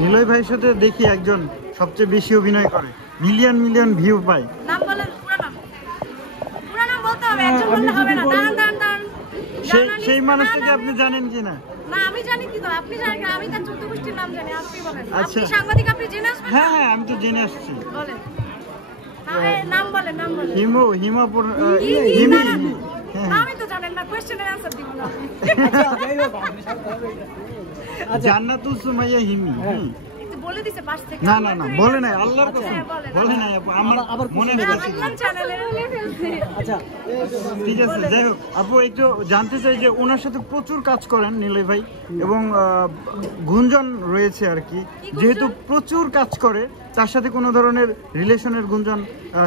নিলয় ভাইয়ের সাথে দেখি একজন সবচেয়ে বেশি অভিনয় করে, মিলিয়ন মিলিয়ন ভিউ পায়। নাম বলেন, পুরো নাম বলতে হবে, একজন বললে হবে না। দাঁড়ান সেই মানুষটাকে আপনি জানেন কিনা? না আমি জানি কি, তো আপনি জানেন না? আমি তার 14 গোষ্ঠীর নাম জানি, আপনি বলেন। আচ্ছা আপনি সাংবাদিক, আপনি জেনে আসবেন। হ্যাঁ আমি তো জেনে আসছি। বলেন নাম বলেন। হিমাপুর আমি তো জানেন না, কোশ্চেনের আনসার দিব না। জান্নাতুল সুমাইয়া হিমি। বলে দিছে পাশ থেকে। না বলে নাই, আল্লাহর কসম বলে নাই আপু, আমার মনে নেই। আল্লাহর চ্যানেলে বলে ফেলছে। আচ্ছা ঠিক আছে, যাই হোক আপু একটু জানতে চাই যে ওনার সাথে প্রচুর কাজ করেন নিলয় ভাই, এবং গুঞ্জন রয়েছে আর কি, যেহেতু প্রচুর কাজ করে তার সাথে কোনো ধরনের রিলেশনের গুঞ্জন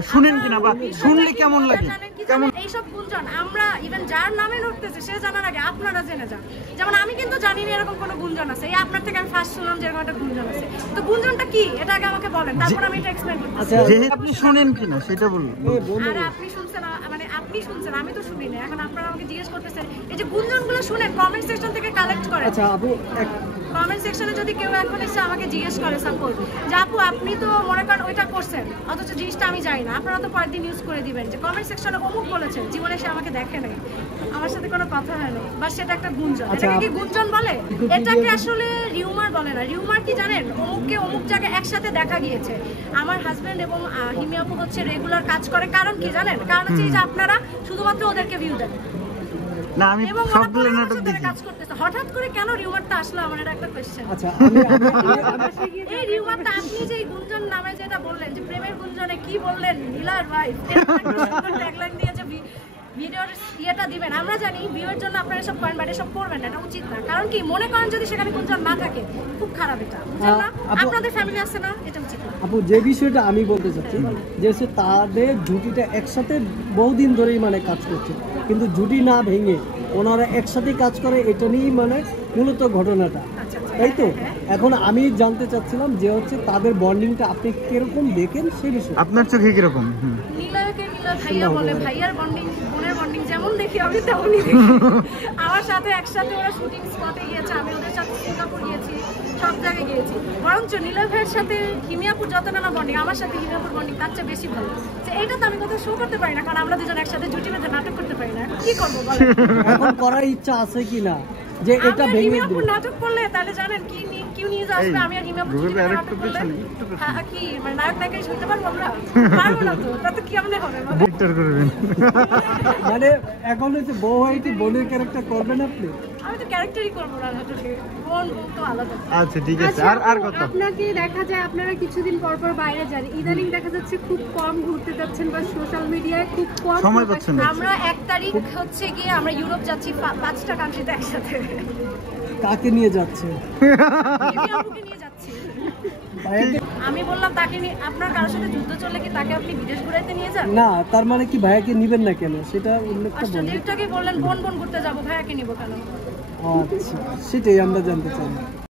শুনেন কিনা, বা শুনলে কেমন লাগে? কেমন এইসব গুঞ্জন আমরা ইভেন যার নামে উঠতেছে সে জানার আগে আপনারা জেনে যান। যেমন আমি কিন্তু জানি না এরকম কোনো গুঞ্জন আছে, এই আপনার থেকে আমি ফার্স্ট শুনলাম যে এরকম একটা গুঞ্জন আছে। তো গুঞ্জনটা কি এটা আগে আমাকে বলেন, তারপর আমি এটা এক্সপ্লেইন করব। যেহেতু আপনি শুনেন কিনা সেটা বলুন। আরে আপনি শুনছেন, মানে আপনি শুনছেন, আমি তো শুনি না। এখন আপনারা আমাকে জিজ্ঞেস করতেছেন এই যে গুঞ্জনগুলো শুনেন কমেন্ট সেকশন থেকে কালেক্ট করে। আচ্ছা আপু, কমেন্ট সেকশনে যদি কেউ এখন এসে আমাকে জিজ্ঞেস করে সাপোজ যে আপু আপনি তো মনে করেন ওইটা করছেন, অথচ জিনিসটা আমি জানি না, আপনারা তো পরের দিন ইউজ করে দিবেন যে কমেন্ট সেকশনে অমুক বলেছেন, জীবনে সে আমাকে দেখে নাই, আমার সাথে কোনো কথা হয় নাই, বা সেটা একটা গুঞ্জন। এটাকে কি গুঞ্জন বলে? এটাকে আসলে রিউমার বলে না। রিউমার কি জানেন? অমুককে অমুক জায়গায় একসাথে দেখা গিয়েছে। আমার হাজবেন্ড এবং হিমি আপু হচ্ছে রেগুলার কাজ করে, কারণ কি জানেন? কারণ হচ্ছে যে আপনারা শুধুমাত্র ওদেরকে ভিউ দেন। না আমি সবগুলো নাটক দেখি। কাজ করতেছে, হঠাৎ করে কেন রিউমারটা আসলো আমার এটা একটা কোশ্চেন। আচ্ছা এই রিউমারটা আপনি যে গুঞ্জন নামে যেটা বললেন যে প্রেমের গুঞ্জনে কি বললেন নীলার ভাই, ট্যাগলাইন দিয়ে যে ভিডিওর ইয়েটা দিবেন, আমরা জানি ভিউয়ের জন্য আপনারা সব করেন, বাট এসব করবেন না, এটা উচিত না। কারণ কি মনে করেন যদি সেখানে গুঞ্জন না থাকে খুব খারাপ, এটা বুঝেন না? আপনাদের ফ্যামিলি আছে না, এটা উচিত না। আপু যে বিষয়টা আমি বলতে চাচ্ছি যে তাদের জুটিটা একসাথে বহুদিন ধরেই মানে কাজ করছে, কিন্তু জুটি না ভেঙে ওনারা একসাথে কাজ করে, এটা নিয়েই মানে মূলত ঘটনাটা, তাই তো? এখন আমি জানতে চাচ্ছিলাম যে হচ্ছে তাদের বন্ডিংটা আপনি কিরকম দেখেন সেই বিষয়ে, আপনার চোখে কিরকম? নীলয়কে নীলয় ভাইয়া বলে, ভাইয়ার বন্ডিং বোনের বন্ডিং যেমন দেখি আমি তেমনই দেখি। আমার সাথে একসাথে ওরা শুটিং স্পটে গিয়েছে, আমি ওদের সাথে সিঙ্গাপুর গিয়েছি, সব জায়গায় গিয়েছি। বরঞ্চ নীলয় ভাইয়ের সাথে হিমিয়াপুর যত নানা বন্ডিং, আমার সাথে হিমিয়াপুর বন্ডিং তার চেয়ে বেশি ভালো। এইটা তো আমি কোথাও শো করতে পারি না, কারণ আমরা দুজন একসাথে জুটি বেঁধে নাটক করতে পারি না। কি করবো বলেন? এখন করার ইচ্ছা আছে কিনা যে এটা ভেঙে হিমিয়াপুর নাটক করলে তাহলে জানেন কি নিউজ আসবে? আমি আর হিমিয়াপুর নাটক করলে কি মানে নায়ক নায়িকাই শুনতে পারবো আমরা? পারবো না তো, তাতে কি আমনে হবে? মানে এখন হচ্ছে বউ হইতে বোনের ক্যারেক্টার করবেন আপনি? আমি তো ক্যারেক্টারই করবো না নাটকে, বোন বউ তো আলাদা। আচ্ছা ঠিক আছে, আর কথা আপনাকে দেখা যায় আপনারা কিছুদিন পর পর বাইরে যান, ইদানিং দেখা যাচ্ছে খুব কম ঘুরতে যাচ্ছেন বা সোশ্যাল মিডিয়ায় খুব কম সময় পাচ্ছেন না। আমরা 1 তারিখ হচ্ছে গিয়ে আমরা ইউরোপ যাচ্ছি 5টা কান্ট্রিতে একসাথে। কাকে নিয়ে যাচ্ছে? আপুকে নিয়ে যাচ্ছি। আমি বললাম তাকে নিয়ে, আপনার কারোর সাথে যুদ্ধ চললে কি তাকে আপনি বিদেশ ঘুরাইতে নিয়ে যান? না তার মানে কি ভাইয়াকে নিবেন না কেন সেটা উল্লেখটা বলুন। আচ্ছা বললেন বোন ঘুরতে যাবো, ভাইয়াকে নিব কেন? আচ্ছা সেটাই আমরা জানতে চাই।